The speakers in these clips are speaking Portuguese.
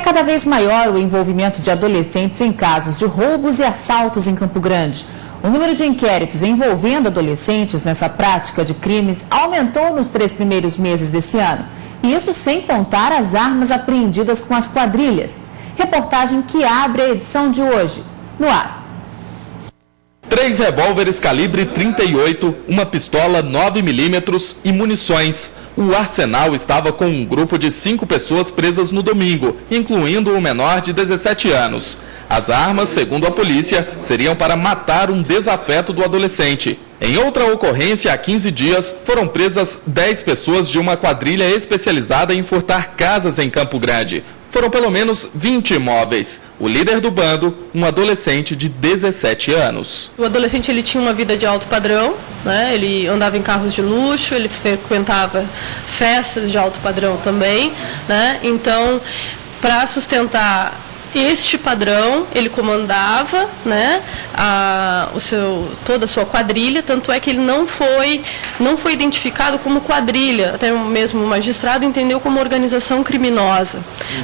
cada vez maior o envolvimento de adolescentes em casos de roubos e assaltos em Campo Grande. O número de inquéritos envolvendo adolescentes nessa prática de crimes aumentou nos 3 primeiros meses desse ano. E isso sem contar as armas apreendidas com as quadrilhas. Reportagem que abre a edição de hoje. No ar. 3 revólveres calibre 38, uma pistola 9mm e munições. O arsenal estava com um grupo de 5 pessoas presas no domingo, incluindo o menor de 17 anos. As armas, segundo a polícia, seriam para matar um desafeto do adolescente. Em outra ocorrência, há 15 dias, foram presas 10 pessoas de uma quadrilha especializada em furtar casas em Campo Grande. Foram pelo menos 20 imóveis. O líder do bando, um adolescente de 17 anos. O adolescente ele tinha uma vida de alto padrão, né? Ele andava em carros de luxo, ele frequentava festas de alto padrão também, né? Então, para sustentar este padrão, ele comandava, né, toda a sua quadrilha, tanto é que ele não foi identificado como quadrilha, até mesmo o magistrado entendeu como organização criminosa,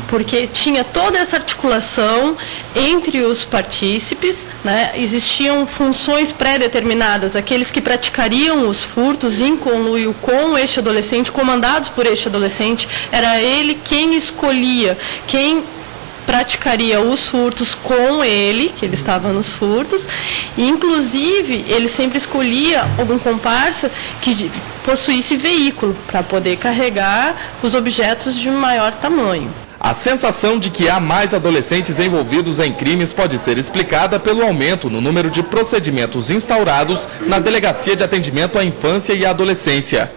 porque tinha toda essa articulação entre os partícipes, né, existiam funções pré-determinadas, aqueles que praticariam os furtos em conluio com este adolescente, comandados por este adolescente, era ele quem escolhia, quem praticaria os furtos com ele, que ele estava nos furtos, e inclusive ele sempre escolhia algum comparsa que possuísse veículo para poder carregar os objetos de maior tamanho. A sensação de que há mais adolescentes envolvidos em crimes pode ser explicada pelo aumento no número de procedimentos instaurados na Delegacia de Atendimento à Infância e à Adolescência.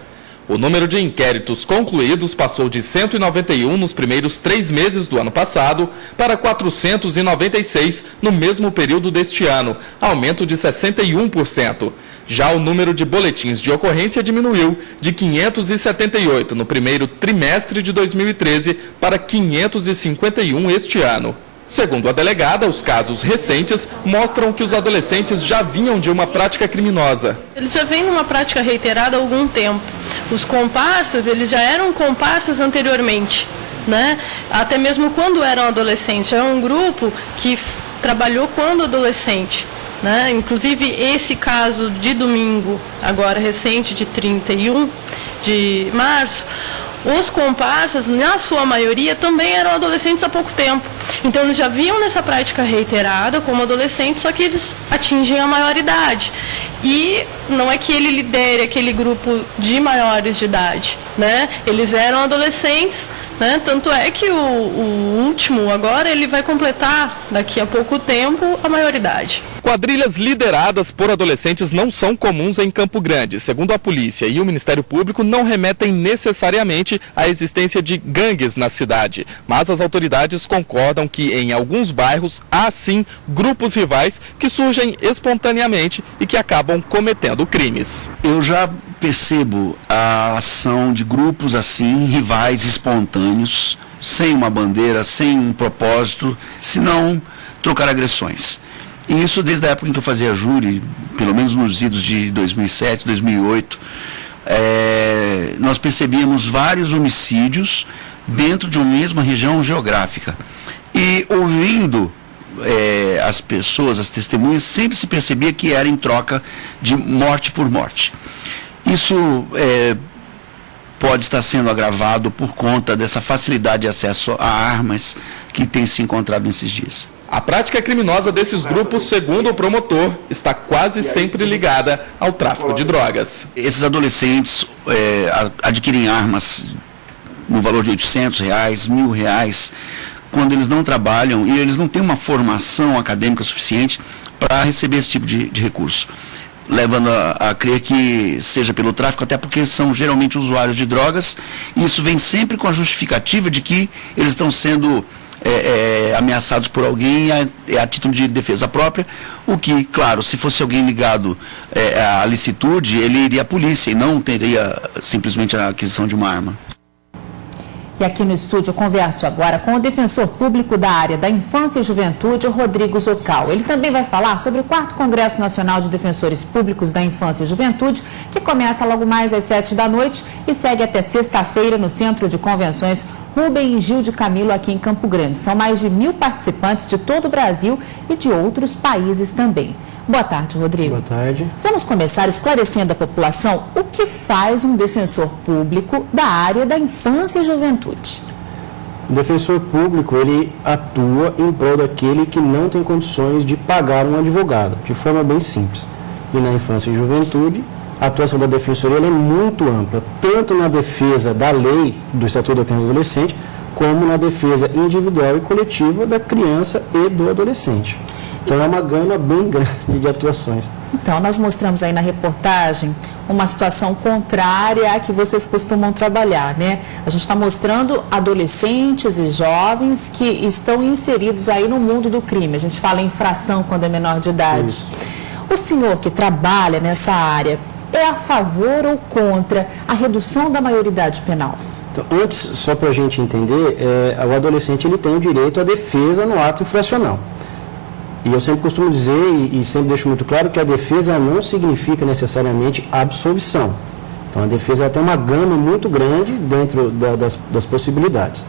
O número de inquéritos concluídos passou de 191 nos primeiros 3 meses do ano passado para 496 no mesmo período deste ano, aumento de 61%. Já o número de boletins de ocorrência diminuiu de 578 no primeiro trimestre de 2013 para 551 este ano. Segundo a delegada, os casos recentes mostram que os adolescentes já vinham de uma prática criminosa. Eles já vêm numa prática reiterada há algum tempo. Os comparsas, eles já eram comparsas anteriormente, né? Até mesmo quando eram adolescentes. Era um grupo que trabalhou quando adolescente, né? Inclusive, esse caso de domingo, agora recente, de 31 de março, os comparsas, na sua maioria, também eram adolescentes há pouco tempo. Então, eles já vinham nessa prática reiterada como adolescentes, só que eles atingem a maioridade. E não é que ele lidere aquele grupo de maiores de idade, né? Eles eram adolescentes, né? Tanto é que o último agora, ele vai completar, daqui a pouco tempo, a maioridade. Quadrilhas lideradas por adolescentes não são comuns em Campo Grande. Segundo a polícia e o Ministério Público, não remetem necessariamente à existência de gangues na cidade. Mas as autoridades concordam que em alguns bairros há sim grupos rivais que surgem espontaneamente e que acabam cometendo crimes. Eu já percebo a ação de grupos assim, rivais espontâneos, sem uma bandeira, sem um propósito, senão trocar agressões. E isso desde a época em que eu fazia júri, pelo menos nos idos de 2007, 2008, nós percebíamos vários homicídios dentro de uma mesma região geográfica. E ouvindo as pessoas, as testemunhas, sempre se percebia que era em troca de morte por morte. Isso pode estar sendo agravado por conta dessa facilidade de acesso a armas que tem se encontrado nesses dias. A prática criminosa desses grupos, segundo o promotor, está quase sempre ligada ao tráfico de drogas. Esses adolescentes adquirem armas no valor de R$800, R$1.000, quando eles não trabalham e eles não têm uma formação acadêmica suficiente para receber esse tipo de recurso, levando a crer que seja pelo tráfico, até porque são geralmente usuários de drogas, e isso vem sempre com a justificativa de que eles estão sendo ameaçados por alguém a título de defesa própria, o que, claro, se fosse alguém ligado à licitude, ele iria à polícia e não teria simplesmente a aquisição de uma arma. E aqui no estúdio eu converso agora com o defensor público da área da Infância e Juventude, Rodrigo Zucal. Ele também vai falar sobre o 4º Congresso Nacional de Defensores Públicos da Infância e Juventude, que começa logo mais às 7 da noite e segue até sexta-feira no Centro de Convenções Rubem e Gil de Camilo aqui em Campo Grande. São mais de 1.000 participantes de todo o Brasil e de outros países também. Boa tarde, Rodrigo. Boa tarde. Vamos começar esclarecendo à população o que faz um defensor público da área da infância e juventude. O defensor público, ele atua em prol daquele que não tem condições de pagar um advogado, de forma bem simples. E na infância e juventude, a atuação da defensoria ela é muito ampla, tanto na defesa da lei do Estatuto da Criança e do Adolescente, como na defesa individual e coletiva da criança e do adolescente. Então, é uma gama bem grande de atuações. Então, nós mostramos aí na reportagem uma situação contrária à que vocês costumam trabalhar, né? A gente está mostrando adolescentes e jovens que estão inseridos aí no mundo do crime. A gente fala em infração quando é menor de idade. Isso. O senhor que trabalha nessa área é a favor ou contra a redução da maioridade penal? Então, antes, só para a gente entender, o adolescente ele tem o direito à defesa no ato infracional. E eu sempre costumo dizer, e sempre deixo muito claro, que a defesa não significa necessariamente absolvição. Então, a defesa tem uma gama muito grande dentro das possibilidades.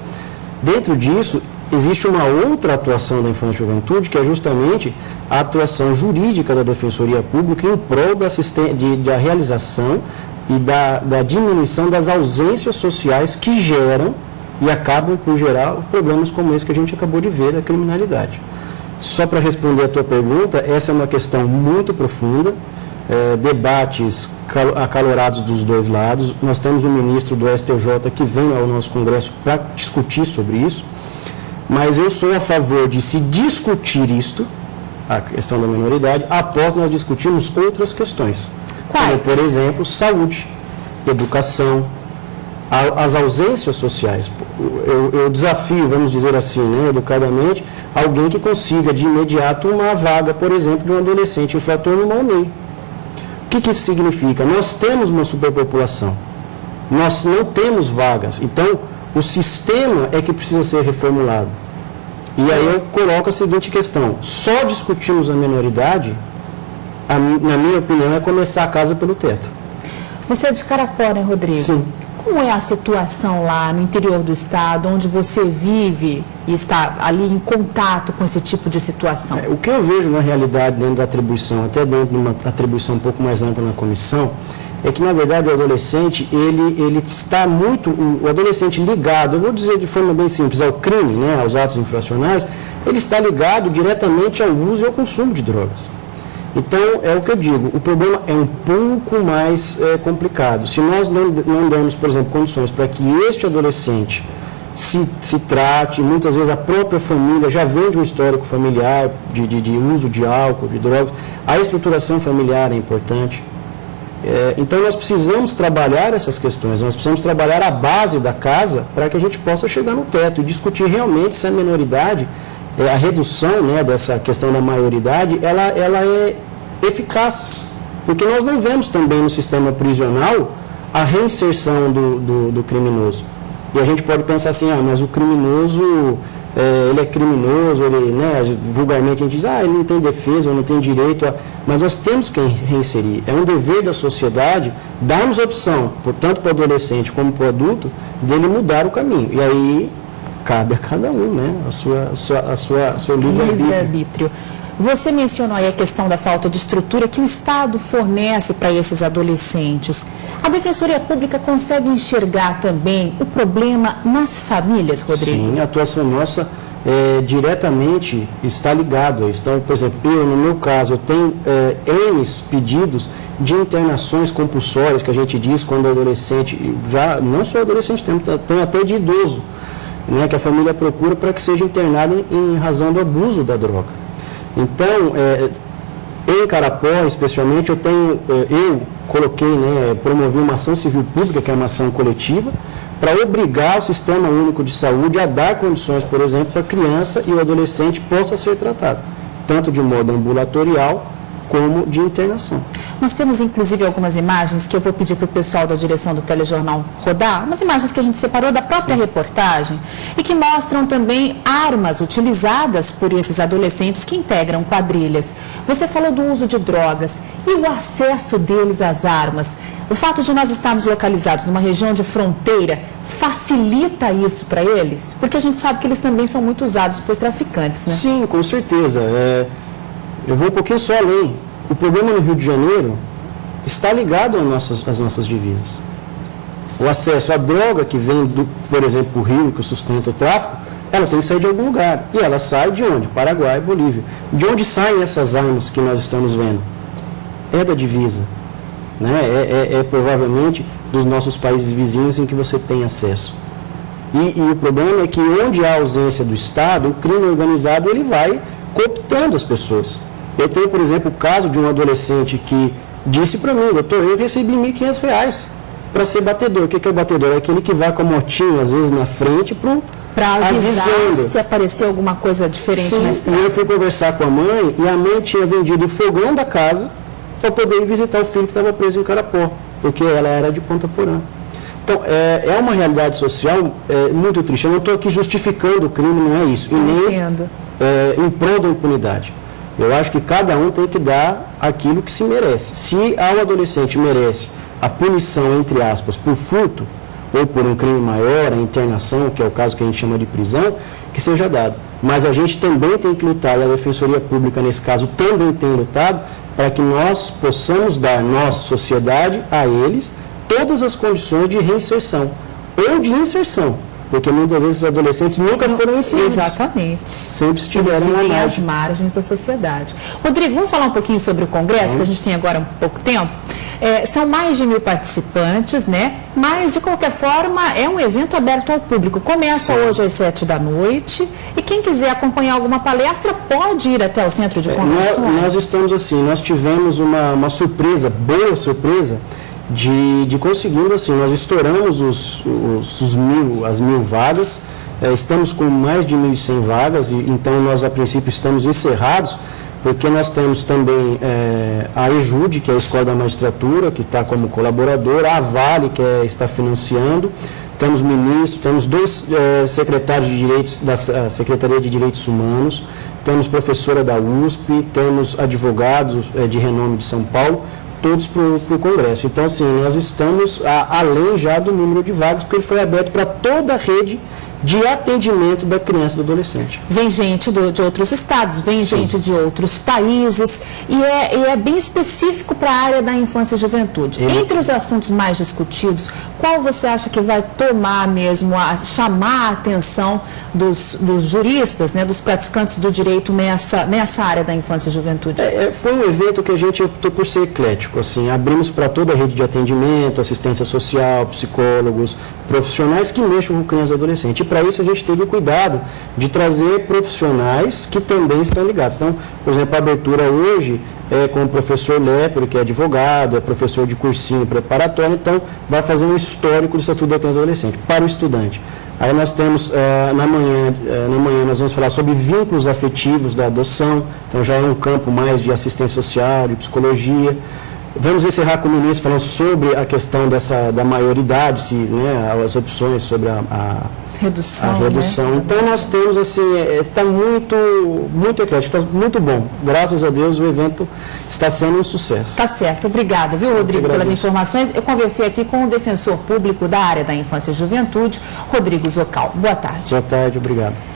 Dentro disso, existe uma outra atuação da infância e juventude, que é justamente a atuação jurídica da Defensoria Pública em prol da realização e da diminuição das ausências sociais que geram e acabam por gerar problemas como esse que a gente acabou de ver da criminalidade. Só para responder a tua pergunta, essa é uma questão muito profunda, debates acalorados dos dois lados. Nós temos um ministro do STJ que vem ao nosso Congresso para discutir sobre isso, mas eu sou a favor de se discutir isto, a questão da minoridade, após nós discutirmos outras questões. Quais? Como, por exemplo, saúde, educação, as ausências sociais. Eu desafio, vamos dizer assim, né, educadamente, alguém que consiga de imediato uma vaga, por exemplo, de um adolescente infrator numa UNEI. O que isso significa? Nós temos uma superpopulação, nós não temos vagas, então o sistema é que precisa ser reformulado. E aí eu coloco a seguinte questão: só discutirmos a minoridade, na minha opinião, é começar a casa pelo teto. Você é de Carapó, né, Rodrigo? Sim. Como é a situação lá no interior do estado, onde você vive e está ali em contato com esse tipo de situação? O que eu vejo na realidade dentro da atribuição, até dentro de uma atribuição um pouco mais ampla na comissão, é que, na verdade, o adolescente, ele está muito, o adolescente ligado, eu vou dizer de forma bem simples, ao crime, né, aos atos infracionais, ele está ligado diretamente ao uso e ao consumo de drogas. Então, é o que eu digo, o problema é um pouco mais complicado. Se nós não damos, por exemplo, condições para que este adolescente se trate, muitas vezes a própria família já vem de um histórico familiar de uso de álcool, de drogas, a estruturação familiar é importante. Então, nós precisamos trabalhar essas questões, nós precisamos trabalhar a base da casa para que a gente possa chegar no teto e discutir realmente se a minoridade, a redução, né, dessa questão da maioridade, ela é eficaz. Porque nós não vemos também no sistema prisional a reinserção do criminoso. E a gente pode pensar assim, mas o criminoso, ele é criminoso, ele, né, vulgarmente a gente diz, ele não tem defesa, ou não tem direito a... Mas nós temos que reinserir. É um dever da sociedade darmos opção, tanto para o adolescente como para o adulto, dele mudar o caminho. E aí cabe a cada um, né, seu livre-arbítrio. Você mencionou aí a questão da falta de estrutura que o Estado fornece para esses adolescentes. A Defensoria Pública consegue enxergar também o problema nas famílias, Rodrigo? Sim, a atuação nossa diretamente está ligado a isso. Então, por exemplo, no meu caso, eu tenho N pedidos de internações compulsórias, que a gente diz quando o adolescente, já não só adolescente, tem até de idoso, né, que a família procura para que seja internado em razão do abuso da droga. Então, em Carapó, especialmente, eu coloquei, né, promovi uma ação civil pública, que é uma ação coletiva, para obrigar o Sistema Único de Saúde a dar condições, por exemplo, para a criança e o adolescente possa ser tratado, tanto de modo ambulatorial, como de internação. Nós temos, inclusive, algumas imagens que eu vou pedir para o pessoal da direção do telejornal rodar, umas imagens que a gente separou da própria reportagem e que mostram também armas utilizadas por esses adolescentes que integram quadrilhas. Você falou do uso de drogas e o acesso deles às armas. O fato de nós estarmos localizados numa região de fronteira facilita isso para eles? Porque a gente sabe que eles também são muito usados por traficantes, né? Sim, com certeza. Eu vou um pouquinho só além. O problema no Rio de Janeiro está ligado às nossas divisas. O acesso à droga que vem, por exemplo, do Rio, que sustenta o tráfico, ela tem que sair de algum lugar. E ela sai de onde? Paraguai e Bolívia. De onde saem essas armas que nós estamos vendo? É da divisa. Né? É provavelmente dos nossos países vizinhos em que você tem acesso. E o problema é que onde há ausência do Estado, o crime organizado ele vai cooptando as pessoas. Eu tenho, por exemplo, o caso de um adolescente que disse para mim, doutor, eu recebi R$1.500 para ser batedor. O que é o batedor? É aquele que vai com a motinha, às vezes, na frente para avisar se aparecer alguma coisa diferente na estrada. E eu fui conversar com a mãe e a mãe tinha vendido o fogão da casa para poder ir visitar o filho que estava preso em Carapó, porque ela era de Ponta Porã. Então, é uma realidade social muito triste. Eu não estou aqui justificando o crime, não é isso. E nem em prol da impunidade. Eu acho que cada um tem que dar aquilo que se merece. Se ao adolescente merece a punição, entre aspas, por furto, ou por um crime maior, a internação, que é o caso que a gente chama de prisão, que seja dado. Mas a gente também tem que lutar, e a Defensoria Pública, nesse caso, também tem lutado, para que nós possamos dar, nossa sociedade, a eles, todas as condições de reinserção, ou de inserção, porque muitas vezes os adolescentes nunca foram inseridos. Exatamente. Sempre estiveram às margens da sociedade. Rodrigo, vamos falar um pouquinho sobre o Congresso, que a gente tem agora um pouco tempo. São mais de 1.000 participantes, né? Mas, de qualquer forma, é um evento aberto ao público. Começa hoje às 7h e quem quiser acompanhar alguma palestra pode ir até o Centro de Convenções. Nós estamos assim, nós tivemos uma surpresa, boa surpresa, de conseguindo, assim, nós estouramos as 1.000 vagas, estamos com mais de 1.100 vagas, então nós, a princípio, estamos encerrados, porque nós temos também a EJUD, que é a Escola da Magistratura, que está como colaboradora, a Vale, que está financiando, temos ministro, temos 2 secretários de direitos da Secretaria de Direitos Humanos, temos professora da USP, temos advogados de renome de São Paulo, todos para o Congresso. Então, assim, nós estamos além já do número de vagas, porque ele foi aberto para toda a rede de atendimento da criança e do adolescente. Vem gente de outros estados, vem gente de outros países e é bem específico para a área da infância e juventude. Entre os assuntos mais discutidos, qual você acha que vai tomar mesmo, chamar a atenção dos juristas, né, dos praticantes do direito nessa área da infância e juventude? Foi um evento que a gente optou por ser eclético, assim, abrimos para toda a rede de atendimento, assistência social, psicólogos, profissionais que mexam com criança e adolescente. E para isso a gente teve o cuidado de trazer profissionais que também estão ligados. Então, por exemplo, a abertura hoje é com o professor Lepre, que é advogado, é professor de cursinho preparatório, então vai fazer um histórico do Estatuto da Criança e Adolescente para o estudante. Aí nós temos, na manhã nós vamos falar sobre vínculos afetivos da adoção, então já é um campo mais de assistência social, de psicologia. Vamos encerrar com o ministro falando sobre a questão da maioridade, né, as opções sobre a redução. Né? Então nós temos assim, está muito eclético, está muito bom. Graças a Deus o evento está sendo um sucesso. Tá certo, obrigado, viu, Rodrigo, pelas informações. Eu conversei aqui com o defensor público da área da infância e juventude, Rodrigo Zocal. Boa tarde. Boa tarde, obrigado.